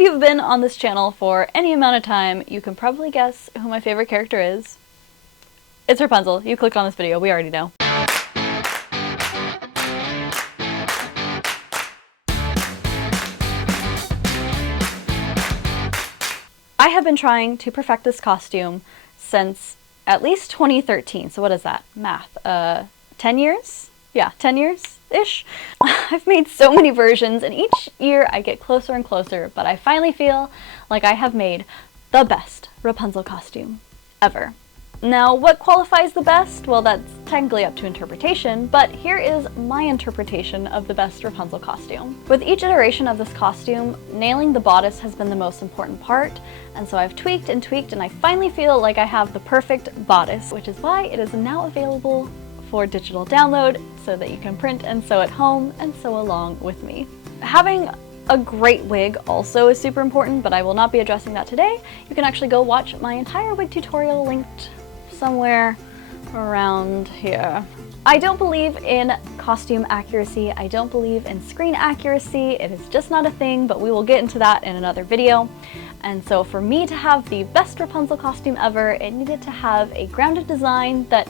If you've been on this channel for any amount of time, you can probably guess who my favorite character is. It's Rapunzel. You clicked on this video, we already know. I have been trying to perfect this costume since at least 2013, so what is that? Math. 10 years? Yeah, 10 years-ish. I've made so many versions, and each year I get closer and closer, but I finally feel like I have made the best Rapunzel costume ever. Now, what qualifies the best? Well, that's technically up to interpretation, but here is my interpretation of the best Rapunzel costume. With each iteration of this costume, nailing the bodice has been the most important part, and so I've tweaked and tweaked, and I finally feel like I have the perfect bodice, which is why it is now available for digital download so that you can print and sew at home and sew along with me. Having a great wig also is super important, but I will not be addressing that today. You can actually go watch my entire wig tutorial linked somewhere around here. I don't believe in costume accuracy. I don't believe in screen accuracy. It is just not a thing, but we will get into that in another video. And so for me to have the best Rapunzel costume ever, it needed to have a grounded design that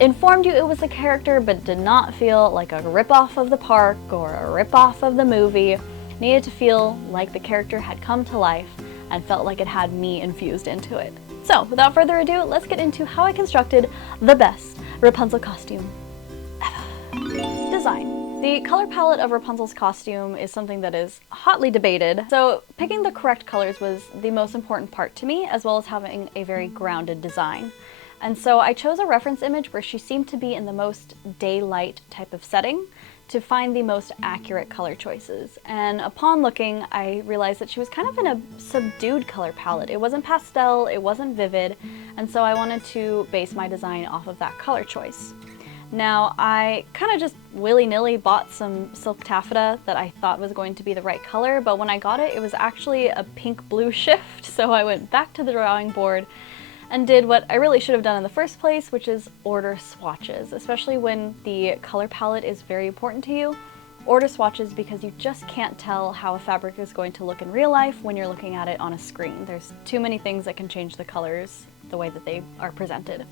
informed you it was a character but did not feel like a ripoff of the park or a ripoff of the movie. It needed to feel like the character had come to life and felt like it had me infused into it. So without further ado, let's get into how I constructed the best Rapunzel costume ever. Design. The color palette of Rapunzel's costume is something that is hotly debated, so picking the correct colors was the most important part to me, as well as having a very grounded design. And so I chose a reference image where she seemed to be in the most daylight type of setting to find the most accurate color choices. And upon looking, I realized that she was kind of in a subdued color palette. It wasn't pastel, it wasn't vivid, and so I wanted to base my design off of that color choice. Now, I kind of just willy-nilly bought some silk taffeta that I thought was going to be the right color, but when I got it, it was actually a pink-blue shift, so I went back to the drawing board and did what I really should have done in the first place, which is order swatches, especially when the color palette is very important to you. Order swatches because you just can't tell how a fabric is going to look in real life when you're looking at it on a screen. There's too many things that can change the colors the way that they are presented.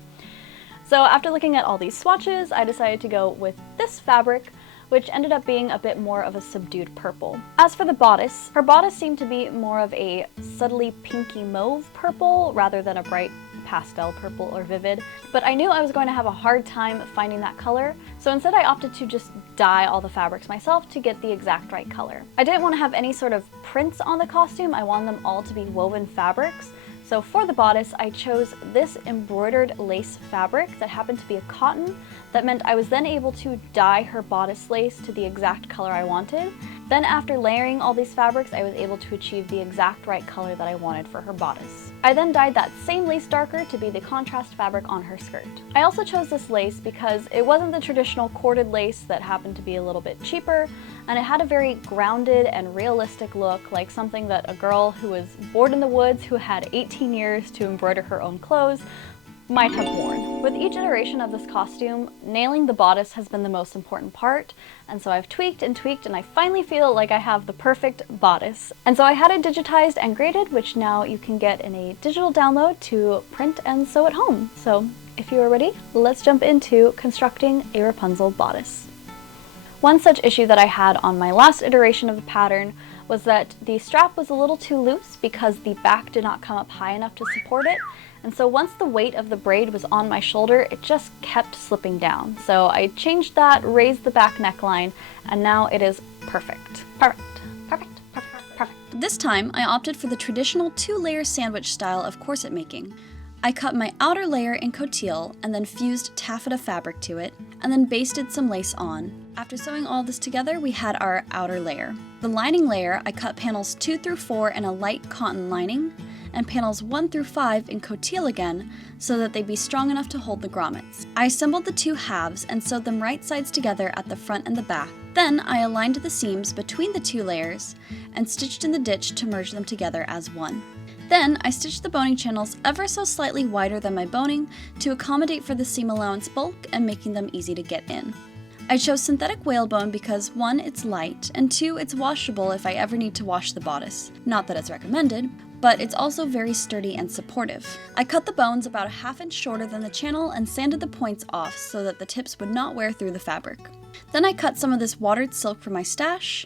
So after looking at all these swatches, I decided to go with this fabric, which ended up being a bit more of a subdued purple. As for the bodice, her bodice seemed to be more of a subtly pinky mauve purple rather than a bright pastel purple or vivid, but I knew I was going to have a hard time finding that color, so instead I opted to just dye all the fabrics myself to get the exact right color. I didn't want to have any sort of prints on the costume, I wanted them all to be woven fabrics. So for the bodice, I chose this embroidered lace fabric that happened to be a cotton. That meant I was then able to dye her bodice lace to the exact color I wanted. Then after layering all these fabrics, I was able to achieve the exact right color that I wanted for her bodice. I then dyed that same lace darker to be the contrast fabric on her skirt. I also chose this lace because it wasn't the traditional corded lace that happened to be a little bit cheaper, and it had a very grounded and realistic look, like something that a girl who was bored in the woods who had 18 years to embroider her own clothes might have worn. With each iteration of this costume, nailing the bodice has been the most important part, and so I've tweaked and tweaked, and I finally feel like I have the perfect bodice. And so I had it digitized and graded, which now you can get in a digital download to print and sew at home. So if you are ready, let's jump into constructing a Rapunzel bodice. One such issue that I had on my last iteration of the pattern was that the strap was a little too loose because the back did not come up high enough to support it. And so once the weight of the braid was on my shoulder, it just kept slipping down. So I changed that, raised the back neckline, and now it is perfect. Perfect, perfect, perfect, perfect. This time, I opted for the traditional two-layer sandwich style of corset making. I cut my outer layer in cotilles and then fused taffeta fabric to it, and then basted some lace on. After sewing all this together, we had our outer layer. The lining layer, I cut panels 2 through 4 in a light cotton lining, and panels 1 through 5 in cotilles again, so that they'd be strong enough to hold the grommets. I assembled the two halves and sewed them right sides together at the front and the back. Then I aligned the seams between the two layers and stitched in the ditch to merge them together as one. Then I stitched the boning channels ever so slightly wider than my boning to accommodate for the seam allowance bulk and making them easy to get in. I chose synthetic whalebone because 1, it's light, and 2, it's washable if I ever need to wash the bodice. Not that it's recommended, but it's also very sturdy and supportive. I cut the bones about a ½ inch shorter than the channel and sanded the points off so that the tips would not wear through the fabric. Then I cut some of this watered silk from my stash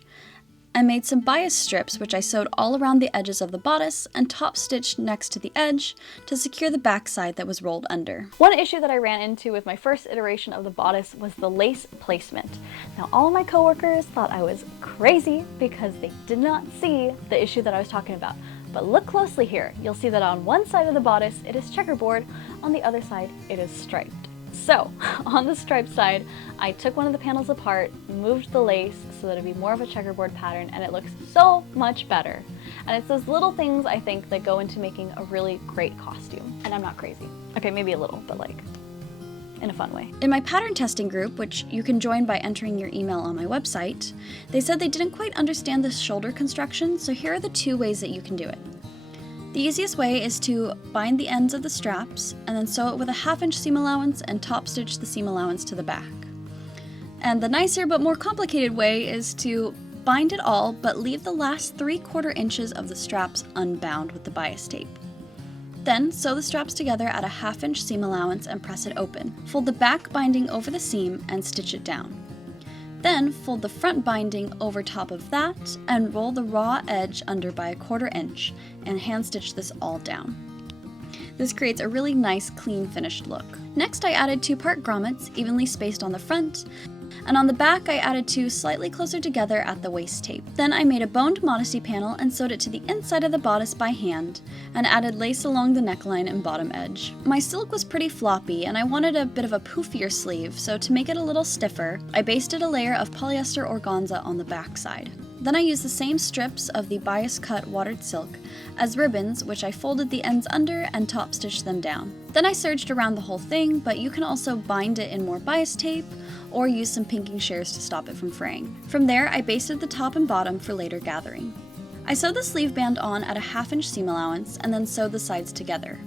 and made some bias strips, which I sewed all around the edges of the bodice and top stitched next to the edge to secure the backside that was rolled under. One issue that I ran into with my first iteration of the bodice was the lace placement. Now, all of my coworkers thought I was crazy because they did not see the issue that I was talking about. But look closely here. You'll see that on one side of the bodice it is checkerboard, on the other side it is striped. So, on the striped side, I took one of the panels apart, moved the lace so that it'd be more of a checkerboard pattern, and it looks so much better. And it's those little things, I think, that go into making a really great costume. And I'm not crazy. Okay, maybe a little, but like, in a fun way. In my pattern testing group, which you can join by entering your email on my website, they said they didn't quite understand the shoulder construction, so here are the 2 ways that you can do it. The easiest way is to bind the ends of the straps and then sew it with a ½ inch seam allowance and top stitch the seam allowance to the back. And the nicer but more complicated way is to bind it all but leave the last 3/4 inches of the straps unbound with the bias tape. Then sew the straps together at a ½ inch seam allowance and press it open. Fold the back binding over the seam and stitch it down. Then fold the front binding over top of that and roll the raw edge under by a ½ inch and hand stitch this all down. This creates a really nice, clean, finished look. Next, I added 2-part grommets evenly spaced on the front, and on the back I added 2 slightly closer together at the waist tape. Then I made a boned modesty panel and sewed it to the inside of the bodice by hand, and added lace along the neckline and bottom edge. My silk was pretty floppy, and I wanted a bit of a poofier sleeve, so to make it a little stiffer, I basted a layer of polyester organza on the back side. Then I used the same strips of the bias cut watered silk as ribbons, which I folded the ends under and top stitched them down. Then I serged around the whole thing, but you can also bind it in more bias tape or use some pinking shears to stop it from fraying. From there, I basted the top and bottom for later gathering. I sewed the sleeve band on at a ½ inch seam allowance and then sewed the sides together.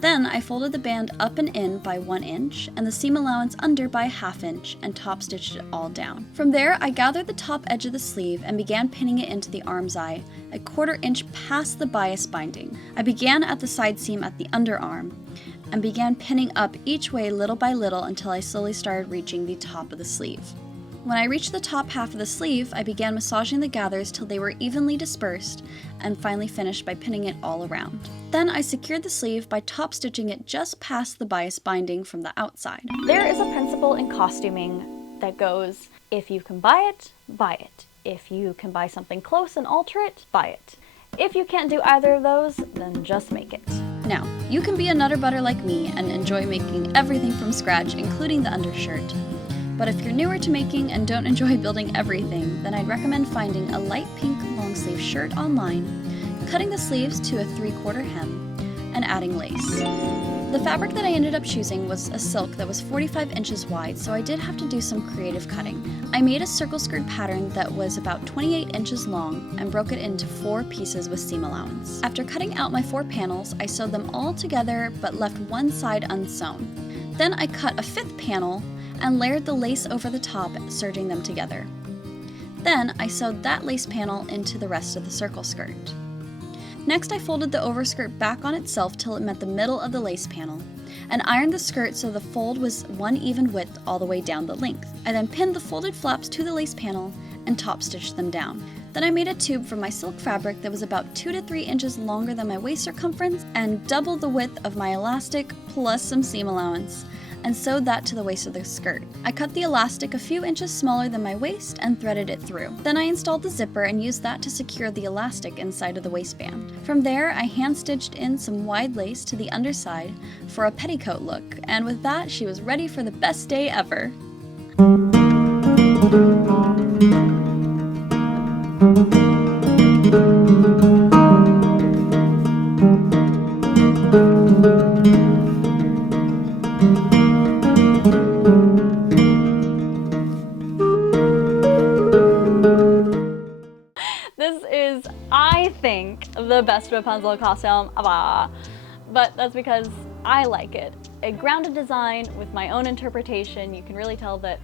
Then I folded the band up and in by 1 inch and the seam allowance under by ½ inch and top stitched it all down. From there, I gathered the top edge of the sleeve and began pinning it into the arm's eye, a ½ inch past the bias binding. I began at the side seam at the underarm and began pinning up each way little by little until I slowly started reaching the top of the sleeve. When I reached the top half of the sleeve, I began massaging the gathers till they were evenly dispersed and finally finished by pinning it all around. Then I secured the sleeve by top stitching it just past the bias binding from the outside. There is a principle in costuming that goes, if you can buy it, buy it. If you can buy something close and alter it, buy it. If you can't do either of those, then just make it. Now, you can be a nutter butter like me and enjoy making everything from scratch, including the undershirt. But if you're newer to making and don't enjoy building everything, then I'd recommend finding a light pink long sleeve shirt online, cutting the sleeves to a 3/4 hem, and adding lace. The fabric that I ended up choosing was a silk that was 45 inches wide, so I did have to do some creative cutting. I made a circle skirt pattern that was about 28 inches long and broke it into 4 pieces with seam allowance. After cutting out my 4 panels, I sewed them all together but left one side unsewn. Then I cut a 5th panel and layered the lace over the top, serging them together. Then I sewed that lace panel into the rest of the circle skirt. Next, I folded the overskirt back on itself till it met the middle of the lace panel, and ironed the skirt so the fold was one even width all the way down the length. I then pinned the folded flaps to the lace panel and top stitched them down. Then I made a tube from my silk fabric that was about 2 to 3 inches longer than my waist circumference and double the width of my elastic plus some seam allowance, and sewed that to the waist of the skirt. I cut the elastic a few inches smaller than my waist and threaded it through. Then I installed the zipper and used that to secure the elastic inside of the waistband. From there, I hand stitched in some wide lace to the underside for a petticoat look, and with that, she was ready for the best day ever. This is, I think, the best Rapunzel costume ever. But that's because I like it. A grounded design with my own interpretation. You can really tell that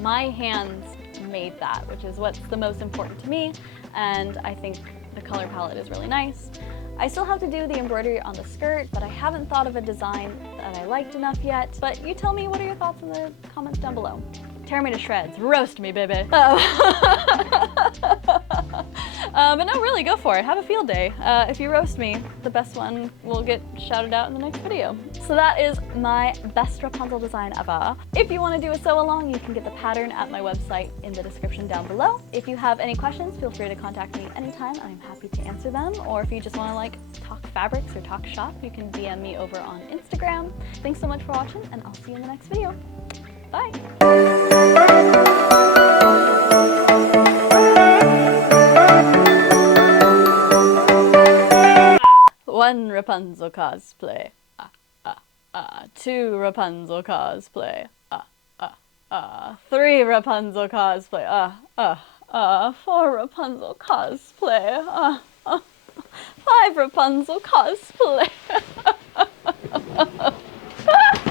my hands made that, which is what's the most important to me, and I think the color palette is really nice. I still have to do the embroidery on the skirt, but I haven't thought of a design that I liked enough yet. But you tell me, what are your thoughts in the comments down below? Tear me to shreds. Roast me, baby. But no, really, go for it. Have a field day. If you roast me, the best one will get shouted out in the next video. So that is my best Rapunzel design ever. If you want to do a sew along, you can get the pattern at my website in the description down below. If you have any questions, feel free to contact me anytime. I'm happy to answer them. Or if you just want to like talk fabrics or talk shop, you can DM me over on Instagram. Thanks so much for watching, and I'll see you in the next video. Bye! One Rapunzel cosplay. Two Rapunzel cosplay. 3 Rapunzel cosplay. 4 Rapunzel cosplay. 5 Rapunzel cosplay.